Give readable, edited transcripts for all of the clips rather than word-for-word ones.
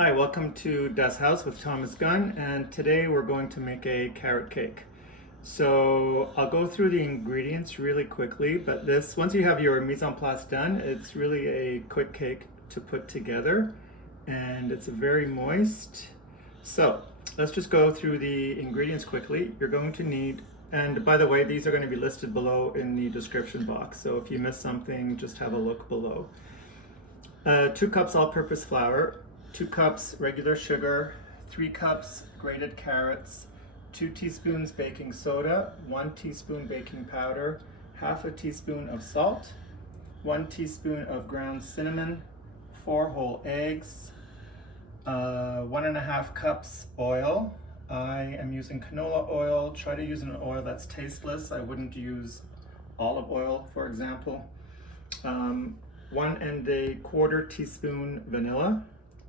Hi, welcome to Das House with Thomas Gunn, and today we're going to make a carrot cake. So I'll go through the ingredients really quickly, but once you have your mise en place done, it's really a quick cake to put together, and it's very moist. So let's just go through the ingredients quickly. You're going to need, and by the way, these are going to be listed below in the description box, so if you miss something, just have a look below. 2 cups all-purpose flour, 2 cups regular sugar, 3 cups grated carrots, 2 teaspoons baking soda, 1 teaspoon baking powder, half a teaspoon of salt, 1 teaspoon of ground cinnamon, 4 whole eggs, 1.5 cups oil. I am using canola oil. Try to use an oil that's tasteless. I wouldn't use olive oil, for example. 1¼ teaspoon vanilla,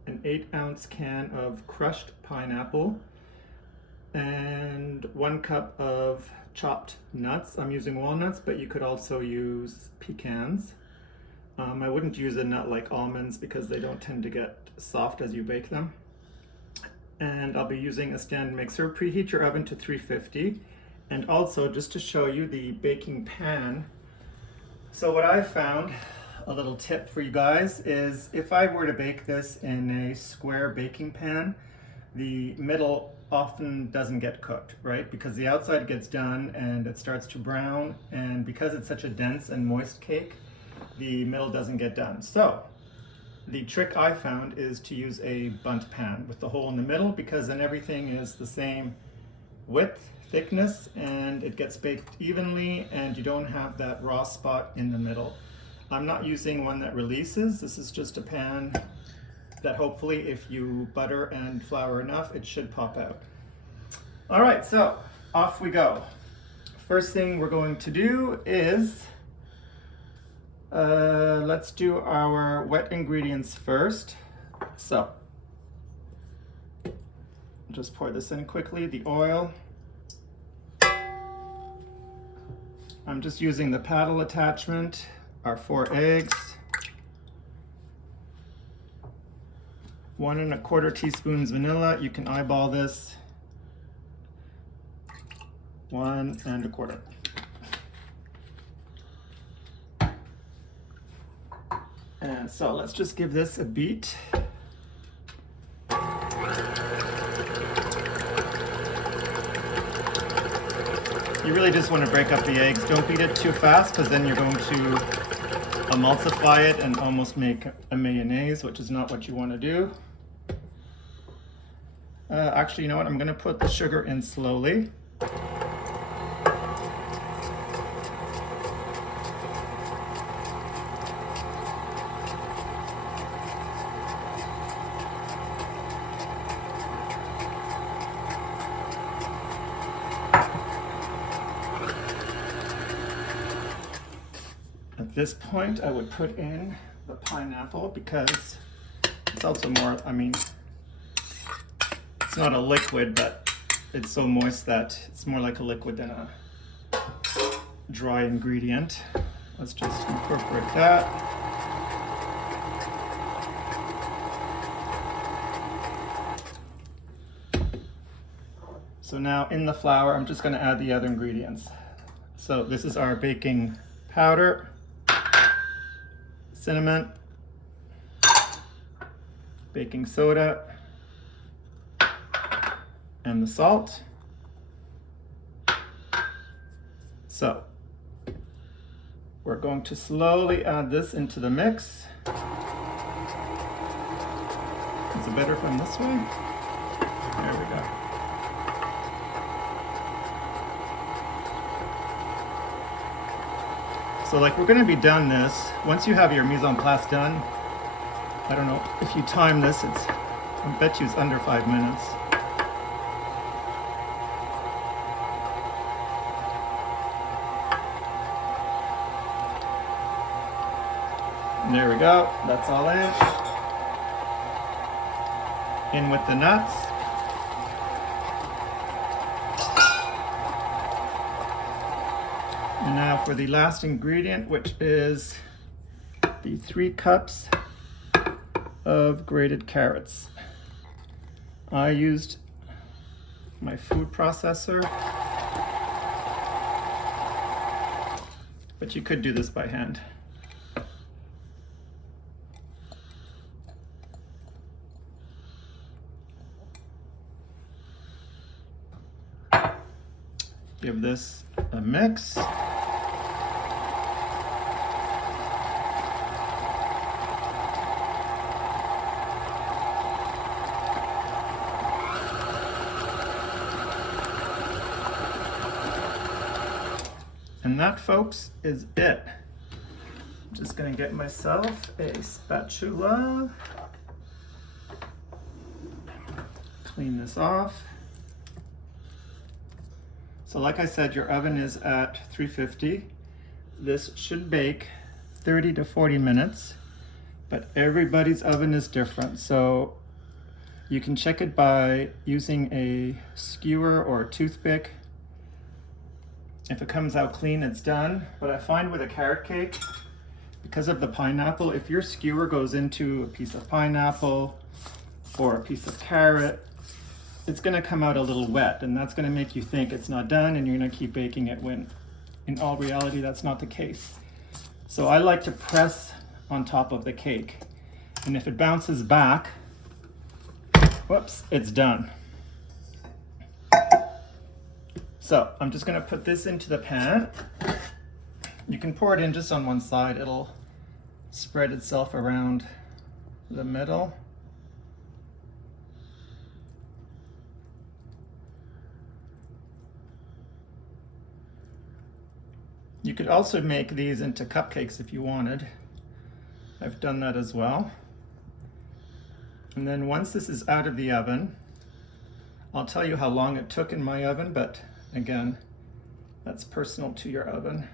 an 8-ounce can of crushed pineapple, and 1 cup of chopped nuts. I'm using walnuts, but you could also use pecans. I wouldn't use a nut like almonds because they don't tend to get soft as you bake them. And I'll be using a stand mixer. Preheat your oven to 350. And also, just to show you the baking pan. So what I found, a little tip for you guys, is if I were to bake this in a square baking pan, the middle often doesn't get cooked, right? Because the outside gets done and it starts to brown, and because it's such a dense and moist cake, the middle doesn't get done. So the trick I found is to use a bundt pan with the hole in the middle, because then everything is the same width, thickness, and it gets baked evenly, and you don't have that raw spot in the middle. I'm not using one that releases. This is just a pan that hopefully if you butter and flour enough, it should pop out. All right, so off we go. First thing we're going to do is, let's do our wet ingredients first. So, just pour this in quickly, the oil. I'm just using the paddle attachment. Our 4 eggs, 1¼ teaspoons vanilla. You can eyeball this. 1¼ And so let's just give this a beat. You really just want to break up the eggs. Don't beat it too fast, because then you're going to emulsify it and almost make a mayonnaise, which is not what you want to do. Actually, you know what? I'm going to put the sugar in slowly. At this point, I would put in the pineapple, because it's also more, it's not a liquid, but it's so moist that it's more like a liquid than a dry ingredient. Let's just incorporate that. So now in the flour, I'm just going to add the other ingredients. So this is our baking powder, cinnamon, baking soda, and the salt. So we're going to slowly add this into the mix. Is it better if I'm this way? There we go. So like, we're gonna be done this. Once you have your mise en place done, I don't know if you time this, I bet you it's under 5 minutes. And there we go, that's all in with the nuts. And now for the last ingredient, which is the 3 cups of grated carrots. I used my food processor, but you could do this by hand. Give this a mix. And that, folks, is it. I'm just gonna get myself a spatula. Clean this off. So like I said, your oven is at 350. This should bake 30 to 40 minutes, but everybody's oven is different. So you can check it by using a skewer or a toothpick. If it comes out clean, it's done. But I find with a carrot cake, because of the pineapple, if your skewer goes into a piece of pineapple or a piece of carrot, it's gonna come out a little wet, and that's gonna make you think it's not done and you're gonna keep baking it, when in all reality, that's not the case. So I like to press on top of the cake, and if it bounces back, whoops, it's done. So I'm just gonna put this into the pan. You can pour it in just on one side. It'll spread itself around the middle. You could also make these into cupcakes if you wanted. I've done that as well. And then once this is out of the oven, I'll tell you how long it took in my oven, but again, that's personal to your oven.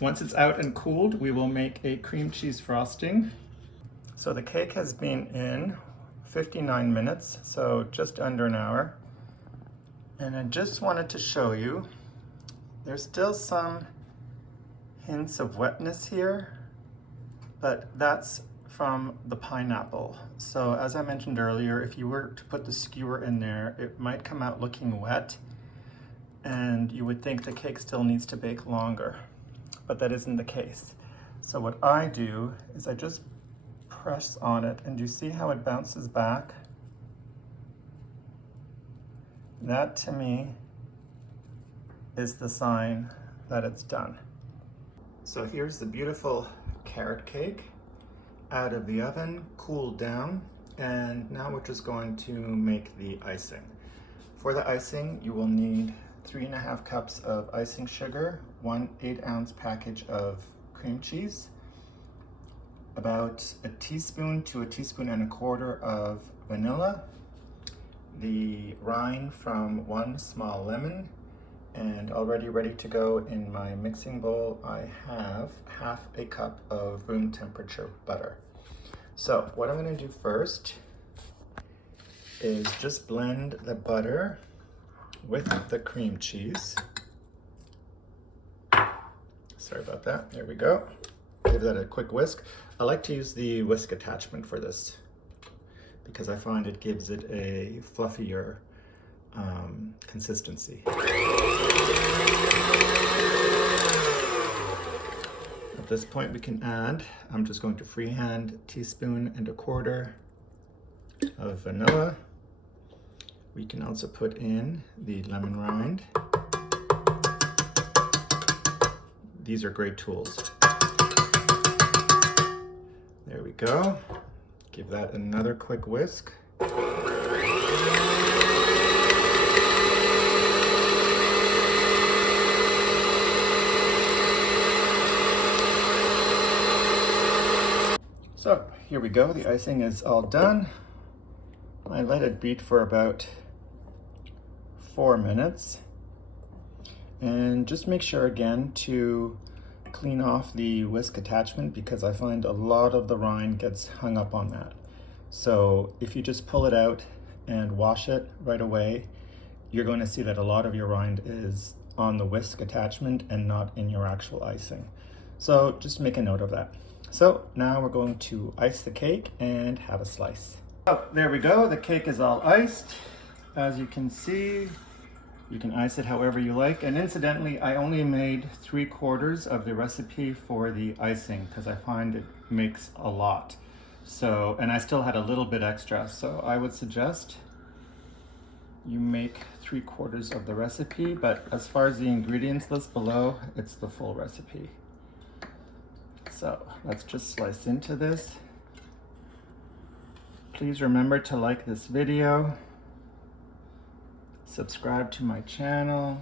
Once it's out and cooled, we will make a cream cheese frosting. So the cake has been in 59 minutes, so just under an hour. And I just wanted to show you, there's still some hints of wetness here, but that's from the pineapple. So as I mentioned earlier, if you were to put the skewer in there, it might come out looking wet, and you would think the cake still needs to bake longer, but that isn't the case. So what I do is I just press on it, and you see how it bounces back? That to me is the sign that it's done. So here's the beautiful carrot cake out of the oven, cooled down, and now we're just going to make the icing. For the icing, you will need 3.5 cups of icing sugar, 1 8-ounce package of cream cheese, about a teaspoon to a teaspoon and a quarter of vanilla, the rind from 1 small lemon, and already ready to go in my mixing bowl, I have half a cup of room temperature butter. So what I'm going to do first is just blend the butter with the cream cheese. Sorry about that, there we go. Give that a quick whisk. I like to use the whisk attachment for this because I find it gives it a fluffier consistency. At this point we can add, I'm just going to freehand teaspoon and a quarter of vanilla. We can also put in the lemon rind. These are great tools. There we go. Give that another quick whisk. So here we go, the icing is all done. I let it beat for about 4 minutes. And just make sure again to clean off the whisk attachment because I find a lot of the rind gets hung up on that. So if you just pull it out and wash it right away, you're going to see that a lot of your rind is on the whisk attachment and not in your actual icing. So just make a note of that. So now we're going to ice the cake and have a slice. Oh, there we go. The cake is all iced. As you can see, you can ice it however you like. And incidentally, I only made 3/4 of the recipe for the icing because I find it makes a lot. So, and I still had a little bit extra. So I would suggest you make 3/4 of the recipe, but as far as the ingredients list below, it's the full recipe. So let's just slice into this. Please remember to like this video, subscribe to my channel,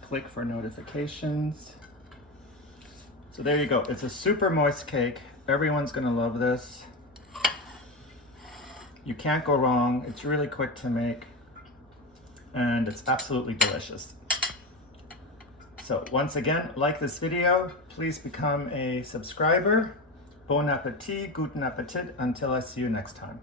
click for notifications. So there you go. It's a super moist cake. Everyone's gonna love this. You can't go wrong. It's really quick to make and it's absolutely delicious. So once again, like this video, please become a subscriber. Bon appetit, guten appetit, until I see you next time.